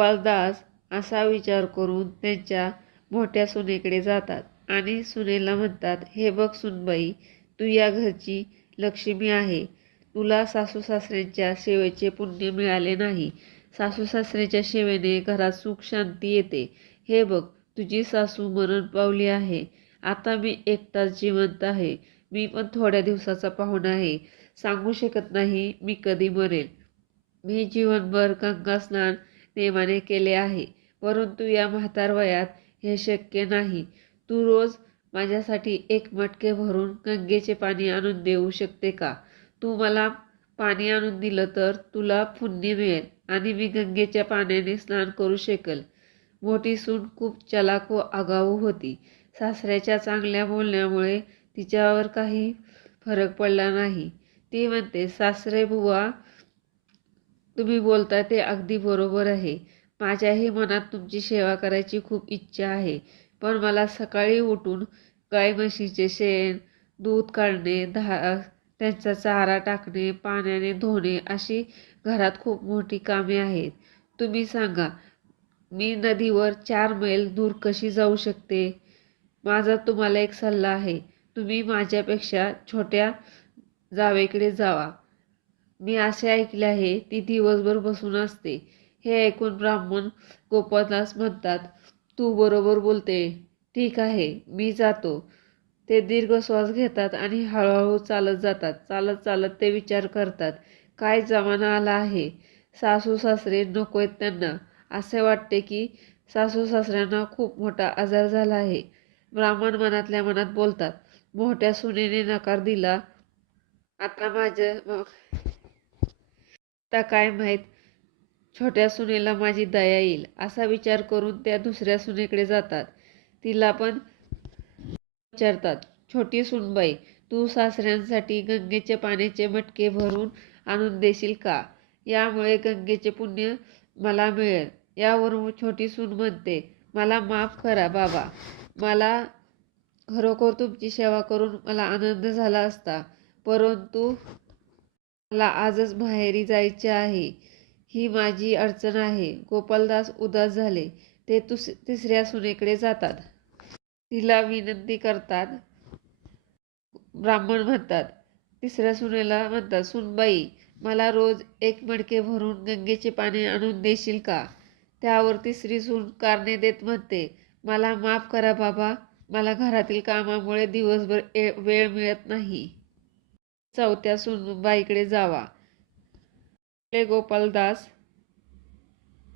गोपालदास असा विचार करून त्यांच्या मोठ्या सुनेकडे जातात आणि सुनेला म्हणतात, हे बघ सुनबाई, तू या घरची लक्ष्मी आहे. तुला सासू सासऱ्यांच्या सेवेचे पुण्य मिळाले नाही. सासू सासऱ्यांच्या सेवेने घरात सुख शांती येते. हे बघ, तुझी सासू मरण पावली आहे. आता मी एकटाच जिवंत आहे. मी पण थोड्या दिवसाचा पाहुणा आहे. सांगू शकत नाही मी कधी मरेल. मी जीवनभर गंगा स्नान नेमाने केले आहे, परंतु या म्हातार वयात हे शक्य नाही. तू रोज माझ्यासाठी एक मटके भरून गंगेचे पाणी आणून देऊ शकते का? तू मला पाणी आणून दिलं तर तुला पुण्य मिळेल आणि मी गंगेच्या पाण्याने स्नान करू शकेल. मोठी सून खूप चलाख व आगाऊ होती. सासऱ्याच्या चांगल्या बोलण्यामुळे तिच्यावर काही फरक पडला नाही. ती म्हणते, सासरे बुवा, तुम्ही बोलता ते अगदी बरोबर आहे. माझ्याही मनात तुमची सेवा करायची खूप इच्छा आहे, पण मला सकाळी उठून गाय म्हशीचे शेण, दूध काढणे, त्यांचा चारा टाकणे, पाण्याने धुणे अशी घरात खूप मोठी कामे आहेत. तुम्ही सांगा, मी नदीवर 4 मैल दूर कशी जाऊ शकते? माझा तुम्हाला एक सल्ला आहे. तुम्ही माझ्यापेक्षा छोट्या जावेकडे जावा. मी असे ऐकले आहे ती दिवसभर बसून असते. हे ऐकून ब्राह्मण गोपालदास म्हणतात, तू बरोबर बोलते. ठीक आहे, मी जातो. ते दीर्घ श्वास घेतात आणि हळूहळू चालत जातात. चालत चालत ते विचार करतात, काय जमाना आला आहे. सासू सासरे नकोत त्यांना. असे वाटते की सासू सासऱ्यांना खूप मोठा आजार झाला आहे. ब्राह्मण मनातल्या मनात बोलतात, मोठ्या सुनेने नकार दिला, आता काय माहीत छोट्या सुनेला माझी दया येईल. असा विचार करून त्या दुसऱ्या सुनेकडे जातात. तिला पण विचारतात, छोटी सुनबाई, तू सासऱ्यांसाठी गंगेच्या पाण्याचे मटके भरून आणून देशील का? यामुळे गंगेचे पुण्य मला मिळेल. यावरून छोटी सून म्हणते, मला माफ करा बाबा. मला खरोखर तुमची सेवा करून मला आनंद झाला असता, परंतु मला आजच माहेरी जायचे आहे. ही माझी अडचण आहे. गोपालदास उदास झाले. ते तिसऱ्या सुनेकडे जातात. तिला विनंती करतात. ब्राह्मण म्हणतात, तिसऱ्या सुनेला म्हणतात, सुनबाई, मला रोज एक मडके भरून गंगेचे पाणी आणून देशील का? त्यावर तिसरी सून कारणे देत म्हणते, मला माफ करा बाबा, मला घरातील कामामुळे दिवसभर वेळ मिळत नाही. चौथ्या सुनबाईकडे जावा. गोपालदास